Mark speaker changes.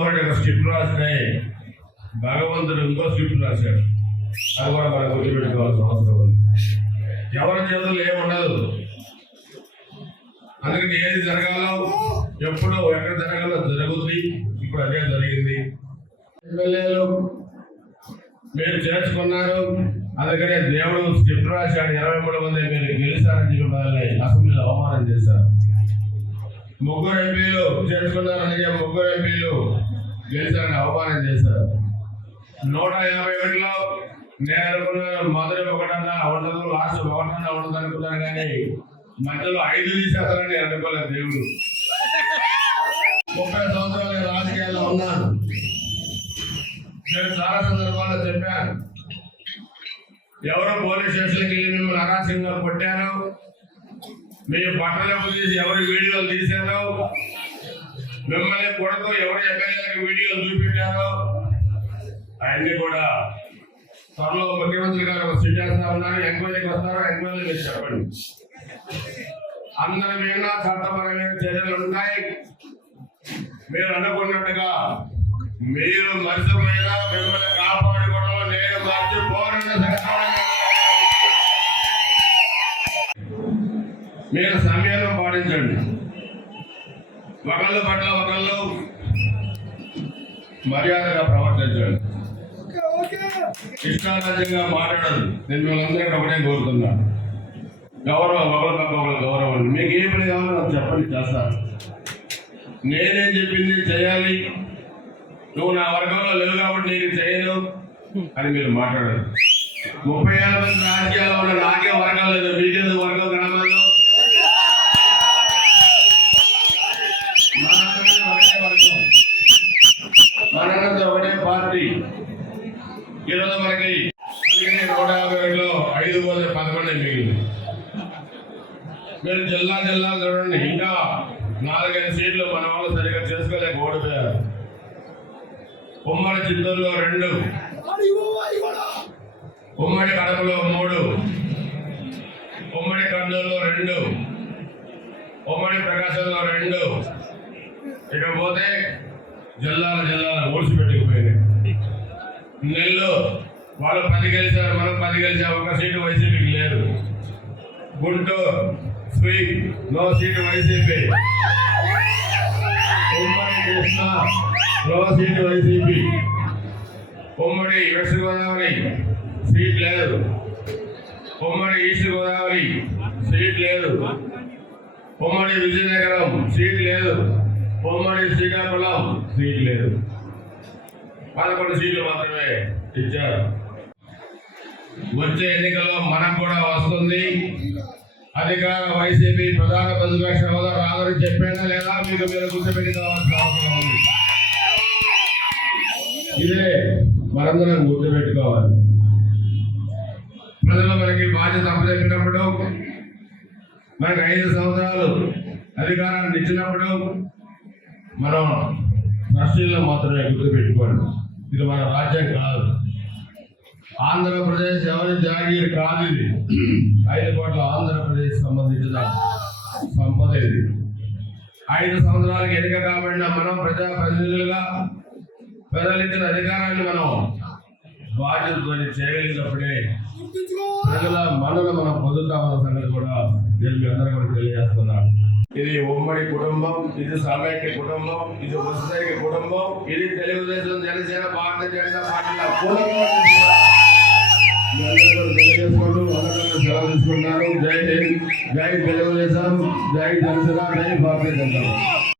Speaker 1: ఒక స్క్రిప్ట్ రాస్తే భగవంతుడు ఇంకో స్క్రిప్ట్ రాశాడు. అది కూడా మనం గుర్తుపెట్టుకోవాల్సిన అవసరం ఉంది. ఎవరి చేతుల్లో ఏముండదు అందుకని ఏది జరగాలో ఎప్పుడో ఎక్కడ జరగాలో జరుగుతుంది ఇప్పుడు అదే జరిగింది. ఎమ్మెల్యేలు మీరు చేర్చుకున్నారు. అందుకనే దేవుడు స్క్రిప్ట్ రాశాడు. ఇరవై మూడు మంది మీరు గెలిచారని చెప్పి అసెంబ్లీలో అవమానం చేశారు. ముగ్గురు ఎంపీలు చేర్చుకున్నారని చెప్పి ముగ్గురు ఎంపీలు గెలిచారని అవమానం చేశారు. నూట యాభై ఒకటిలో నేను అనుకున్నాను మొదటి ఒకటన్నా ఉండదు లాస్ట్ ఒకటన్నా ఉండదు అనుకున్నాను కానీ మధ్యలో ఐదు తీసేస్తానని నేను అనుకోలేదు దేవుడు. ముప్పై సంవత్సరాలు నేను రాజకీయాల్లో ఉన్నాను. నేను చాలా సందర్భాల్లో చెప్పాను. ఎవరో పోలీస్ స్టేషన్కి వెళ్ళి మిమ్మల్ని అరాచకంగా కొట్టారు. మీ బట్టలు తీసి ఎవరి వీడియోలు తీశారు మిమ్మల్ని కొడుకు ఎవరు ఎమ్మెల్యేలకు వీడియోలు చూపించారో అవన్నీ కూడా త్వరలో ముఖ్యమంత్రి గారు చేస్తా ఉన్నారు. ఎంక్వైరీకి వస్తారు ఎంక్వైరీ మీరు చెప్పండి. అందరి మీద చట్టపరమైన చర్యలు ఉంటాయి. మీరు అనుకున్నట్టుగా మీరు మర్చిపోయినా మిమ్మల్ని కాపాడుకోవడంలో నేను మర్చిపోరని మీరు సమయంలో పాటించండి. ఒకళ్ళ పట్ల ఒకళ్ళు మర్యాదగా ప్రవర్తించండి. ఇష్టారాజ్యంగా మాట్లాడదు నేను మిమ్మల్ని ఒకటే కోరుతున్నా. గౌరవం ఒకరికొక ఒకరు గౌరవం మీకు ఏ పని కావాలో చెప్పండి చేస్తాను నేనేం చెప్పింది చేయాలి. నువ్వు నా వర్గంలో లేవు కాబట్టి నీకు చేయను. అని మీరు మాట్లాడారు ముప్పై ఏళ్ళ మంది రాజకీయాల్లో మీరు జిల్లా జిల్లా చూడండి. ఇంకా నాలుగైదు సీట్లు మన వాళ్ళు సరిగా చేసుకోలేక ఓడిపోయారు ఉమ్మడి చిత్తూరులో రెండు. ఉమ్మడి కడపలో మూడు. ఉమ్మడి కర్నూలులో రెండు. ఉమ్మడి ప్రకాశంలో రెండు. ఇకపోతే జిల్లాల జిల్లాల ఓడిచిపెట్టుకుపోయినాయి నెల్లూరు వాళ్ళు పది గెలిచారు మనం పది గెలిచాం ఒక సీటు వైసీపీకి లేదు. Guntur sweet no seat YCP ఉమ్మడి కృష్ణ నో సీటు వైసీపీ ఉమ్మడి వెస్ట్ గోదావరి సీట్ లేదు. ఉమ్మడి ఈస్ట్ గోదావరి సీట్ లేదు. ఉమ్మడి విజయనగరం సీట్ లేదు. ఉమ్మడి శ్రీకాకుళం సీట్ లేదు. పదకొండు సీట్లు మాత్రమే ఇచ్చారు. వచ్చే ఎన్నికల్లో మనం కూడా వస్తుంది. అధికార వైసీపీ ప్రధాన ప్రతిపక్ష హోదా రాదని చెప్పేదా లేదా? మీకు మీరు గుర్తుపెట్టుకోవాల్సిన అవసరం ఉంది. ఇదే మనందరం గుర్తుపెట్టుకోవాలి. ప్రజలు మనకి బాధ్యత అప్పచెప్పినప్పుడు మనకి ఐదు సంవత్సరాలు అధికారాన్ని ఇచ్చినప్పుడు మనం రాష్ట్రీయంలో మాత్రమే గుర్తుపెట్టుకోండి ఇది మన రాజ్యం కాదు. ఆంధ్రప్రదేశ్ ఎవరి జాగీర్ కాదు ఇది. ఐదు కోట్ల ఆంధ్రప్రదేశ్ సంబంధించిన సంపద ఇది. ఐదు సంవత్సరాలకు ఎన్నిక కాబడిన మనం ప్రజాప్రతినిధులుగా ప్రజలిచ్చిన అధికారాన్ని మనం బాధ్యతతో చేయగలిగినప్పుడే ప్రజల మనను మనం పొందుతామన్న సంగతి కూడా నేను మీ అందరూ కూడా తెలియజేస్తున్నాను ఇది ఉమ్మడి కుటుంబం ఇది సమైక్య కుటుంబం ఇది వసైక్య కుటుంబం ఇది తెలుగుదేశం జనసేన భారతీయ జనతా పార్టీల కుటుంబం జై హింద్ జై తెలుగుదేశం జై జనసేన జై భారతీయ జనతా